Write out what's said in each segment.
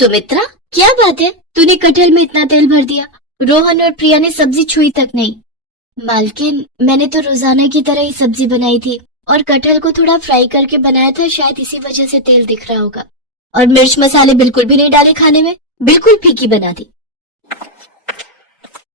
सुमित्रा, क्या बात है, तूने कटहल में इतना तेल भर दिया? रोहन और प्रिया ने सब्जी छुई तक नहीं। मालकिन, मैंने तो रोजाना की तरह ही सब्जी बनाई थी और कटहल को थोड़ा फ्राई करके बनाया था, शायद इसी वजह से तेल दिख रहा होगा। और मिर्च मसाले बिल्कुल भी नहीं डाले खाने में, बिल्कुल फीकी बना दी।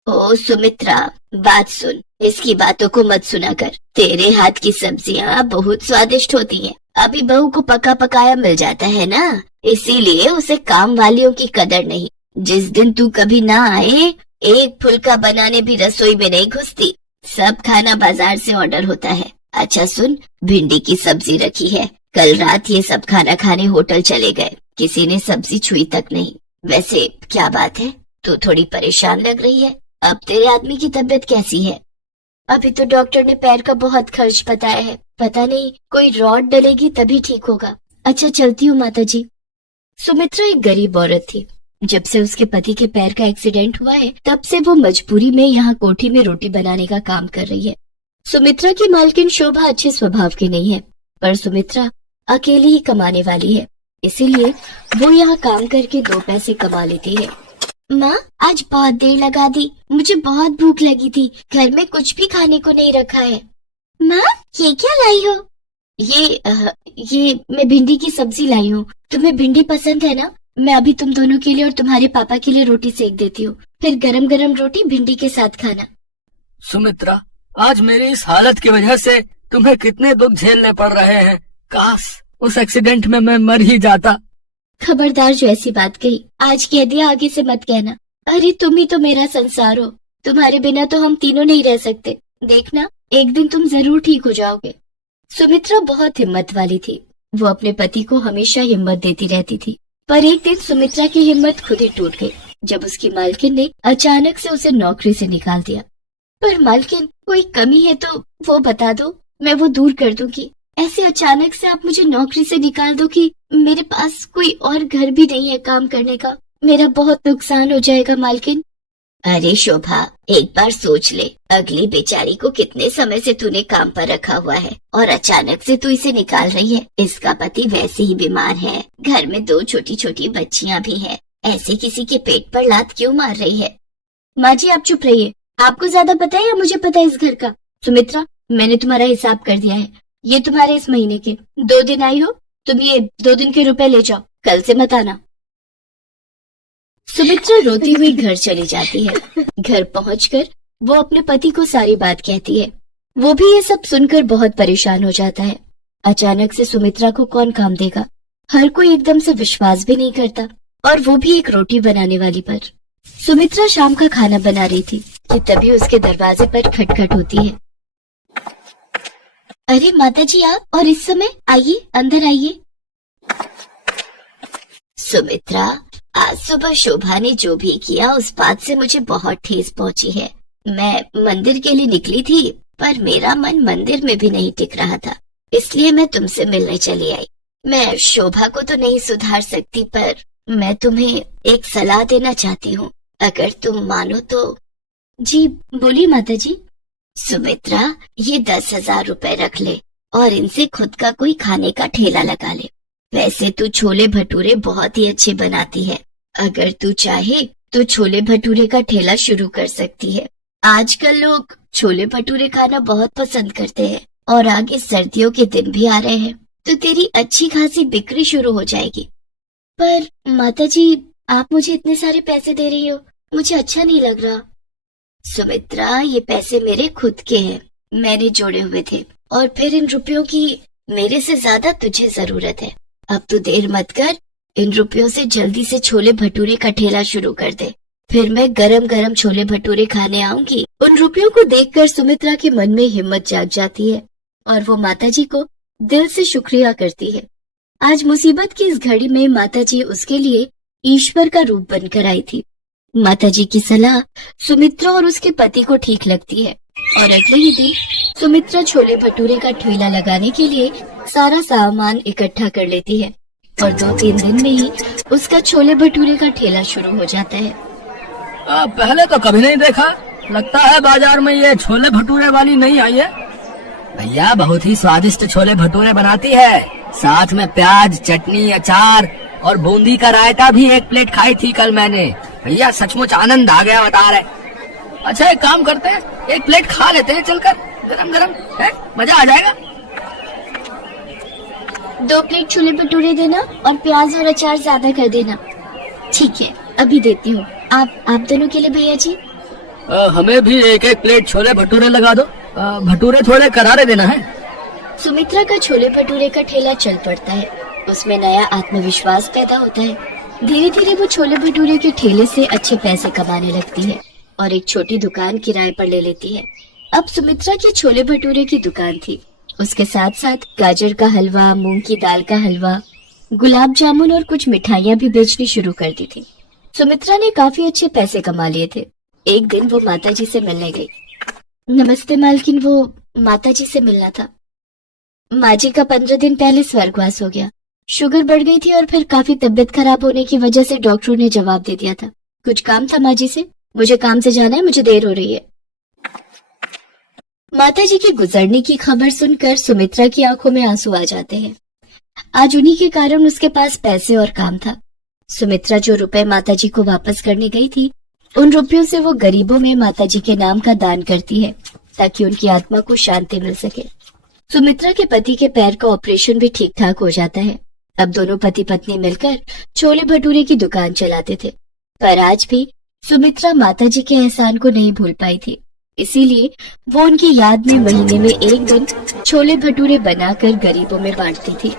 ओ सुमित्रा, बात सुन, इसकी बातों को मत सुना कर। तेरे हाथ की सब्जियां बहुत स्वादिष्ट होती हैं। अभी बहू को पका पकाया मिल जाता है ना, इसीलिए उसे काम वालियों की कदर नहीं। जिस दिन तू कभी ना आए, एक फुल्का बनाने भी रसोई में नहीं घुसती। सब खाना बाजार से ऑर्डर होता है। अच्छा सुन, भिंडी की सब्जी रखी है। कल रात ये सब खाना खाने होटल चले गए, किसी ने सब्जी छुई तक नहीं। वैसे क्या बात है, तू थोड़ी परेशान लग रही है। अब तेरे आदमी की तबीयत कैसी है? अभी तो डॉक्टर ने पैर का बहुत खर्च बताया है, पता नहीं कोई रॉड डलेगी तभी ठीक होगा। अच्छा चलती हूँ माता जी। सुमित्रा एक गरीब औरत थी। जब से उसके पति के पैर का एक्सीडेंट हुआ है, तब से वो मजबूरी में यहाँ कोठी में रोटी बनाने का काम कर रही है। सुमित्रा की मालकिन शोभा अच्छे स्वभाव की नहीं है, पर सुमित्रा अकेली ही कमाने वाली है, इसीलिए वो यहाँ काम करके 2 पैसे कमा लेती है। माँ, आज बहुत देर लगा दी, मुझे बहुत भूख लगी थी, घर में कुछ भी खाने को नहीं रखा है। माँ, ये क्या लाई हो? ये मैं भिंडी की सब्जी लाई हूँ। तुम्हें भिंडी पसंद है ना? मैं अभी तुम दोनों के लिए और तुम्हारे पापा के लिए रोटी सेक देती हूँ, फिर गरम गरम रोटी भिंडी के साथ खाना। सुमित्रा, आज मेरी इस हालत की वजह से तुम्हें कितने दुख झेलने पड़ रहे हैं। काश उस एक्सीडेंट में मैं मर ही जाता। खबरदार, जो ऐसी बात कही आज कह दिया, आगे से मत कहना। अरे तुम ही तो मेरा संसार हो, तुम्हारे बिना तो हम तीनों नहीं रह सकते। देखना, एक दिन तुम जरूर ठीक हो जाओगे। सुमित्रा बहुत हिम्मत वाली थी। वो अपने पति को हमेशा हिम्मत देती रहती थी, पर एक दिन सुमित्रा की हिम्मत खुद ही टूट गई जब उसकी मालकिन ने अचानक से उसे नौकरी से निकाल दिया। पर मालकिन, कोई कमी है तो वो बता दो, मैं वो दूर कर दूंगी। ऐसे अचानक से आप मुझे नौकरी से निकाल दो कि मेरे पास कोई और घर भी नहीं है काम करने का। मेरा बहुत नुकसान हो जाएगा मालकिन। अरे शोभा, एक बार सोच ले, अगली बेचारी को कितने समय से तूने काम पर रखा हुआ है और अचानक से तू इसे निकाल रही है। इसका पति वैसे ही बीमार है, घर में 2 छोटी छोटी बच्चियां भी हैं। ऐसे किसी के पेट पर लात क्यों मार रही है? माँ जी, आप चुप रहिए। आपको ज्यादा पता है या मुझे पता है इस घर का? सुमित्रा, मैंने तुम्हारा हिसाब कर दिया है। ये तुम्हारे इस महीने के 2 दिन आई हो, तुम ये 2 दिन के रुपए ले जाओ, कल से मत आना। सुमित्रा रोती हुई घर चली जाती है। घर पहुंचकर वो अपने पति को सारी बात कहती है। वो भी ये सब सुनकर बहुत परेशान हो जाता है। अचानक से सुमित्रा को कौन काम देगा? हर कोई एकदम से विश्वास भी नहीं करता, और वो भी एक रोटी बनाने वाली पर। सुमित्रा शाम का खाना बना रही थी कि तभी उसके दरवाजे पर खटखट होती है। अरे माता जी, आप? और इस समय? आइए, अंदर आइए। सुमित्रा, आज सुबह शोभा ने जो भी किया उस बात से मुझे बहुत ठेस पहुंची है। मैं मंदिर के लिए निकली थी, पर मेरा मन मंदिर में भी नहीं टिक रहा था, इसलिए मैं तुमसे मिलने चली आई। मैं शोभा को तो नहीं सुधार सकती, पर मैं तुम्हें एक सलाह देना चाहती हूँ, अगर तुम मानो तो। जी बोलिए माता जी। सुमित्रा, ये 10,000 रुपए रख ले और इनसे खुद का कोई खाने का ठेला लगा ले। वैसे तू छोले भटूरे बहुत ही अच्छे बनाती है, अगर तू चाहे तो छोले भटूरे का ठेला शुरू कर सकती है। आजकल लोग छोले भटूरे खाना बहुत पसंद करते हैं और आगे सर्दियों के दिन भी आ रहे हैं, तो तेरी अच्छी खासी बिक्री शुरू हो जाएगी। पर माता जी, आप मुझे इतने सारे पैसे दे रही हो, मुझे अच्छा नहीं लग रहा। सुमित्रा, ये पैसे मेरे खुद के हैं, मैंने जोड़े हुए थे, और फिर इन रुपयों की मेरे से ज्यादा तुझे जरूरत है। अब तू देर मत कर, इन रुपयों से जल्दी से छोले भटूरे का ठेला शुरू कर दे, फिर मैं गरम गरम छोले भटूरे खाने आऊंगी। उन रुपयों को देखकर सुमित्रा के मन में हिम्मत जाग जाती है और वो माताजी को दिल से शुक्रिया करती है। आज मुसीबत की इस घड़ी में माताजी उसके लिए ईश्वर का रूप बनकर आई थी। माताजी की सलाह सुमित्रा और उसके पति को ठीक लगती है और अगले ही दिन सुमित्रा छोले भटूरे का ठेला लगाने के लिए सारा सामान इकट्ठा कर लेती है और 2-3 दिन में ही उसका छोले भटूरे का ठेला शुरू हो जाता है। पहले तो कभी नहीं देखा, लगता है बाजार में ये छोले भटूरे वाली नहीं आई है। भैया बहुत ही स्वादिष्ट छोले भटूरे बनाती है, साथ में प्याज, चटनी, अचार और बूंदी का रायता भी 1 प्लेट खाई थी कल मैंने। भैया सचमुच आनंद आ गया बता रहे। अच्छा एक काम करते हैं, 1 प्लेट खा लेते हैं चलकर, गरम गरम है, मजा आ जाएगा। 2 प्लेट छोले भटूरे देना और प्याज और अचार ज्यादा कर देना। ठीक है, अभी देती हूँ। आप दोनों के लिए भैया जी। हमें भी 1 प्लेट छोले भटूरे लगा दो। भटूरे थोड़े करारे देना है। सुमित्रा का छोले भटूरे का ठेला चल पड़ता है। उसमें नया आत्मविश्वास पैदा होता है। धीरे धीरे वो छोले भटूरे के ठेले से अच्छे पैसे कमाने लगती है और एक छोटी दुकान किराए पर ले लेती है। अब सुमित्रा की छोले भटूरे की दुकान थी। उसके साथ साथ गाजर का हलवा, मूंग की दाल का हलवा, गुलाब जामुन और कुछ मिठाइयाँ भी बेचनी शुरू कर दी थी। सुमित्रा ने काफी अच्छे पैसे कमा लिए थे। एक दिन वो माताजी से मिलने गई। नमस्ते मालकिन, वो माताजी से मिलना था। माँ जी का 15 दिन पहले स्वर्गवास हो गया। शुगर बढ़ गई थी और फिर काफी तबीयत खराब होने की वजह से डॉक्टरों ने जवाब दे दिया था। कुछ काम था माँ जी से, मुझे काम से जाना है, मुझे देर हो रही है। माताजी के गुजरने की खबर सुनकर सुमित्रा की आंखों में आंसू आ जाते हैं। आज उन्हीं के कारण उसके पास पैसे और काम था। सुमित्रा जो रुपए माताजी को वापस करने गई थी, उन रुपयों से वो गरीबों में माताजी के नाम का दान करती है ताकि उनकी आत्मा को शांति मिल सके। सुमित्रा के पति के पैर का ऑपरेशन भी ठीक ठाक हो जाता है। अब दोनों पति पत्नी मिलकर छोले भटूरे की दुकान चलाते थे। पर आज भी सुमित्रा माताजी के एहसान को नहीं भूल पाई थी। इसीलिए वो उनकी याद में महीने में 1 दिन छोले भटूरे बनाकर गरीबों में बांटती थी।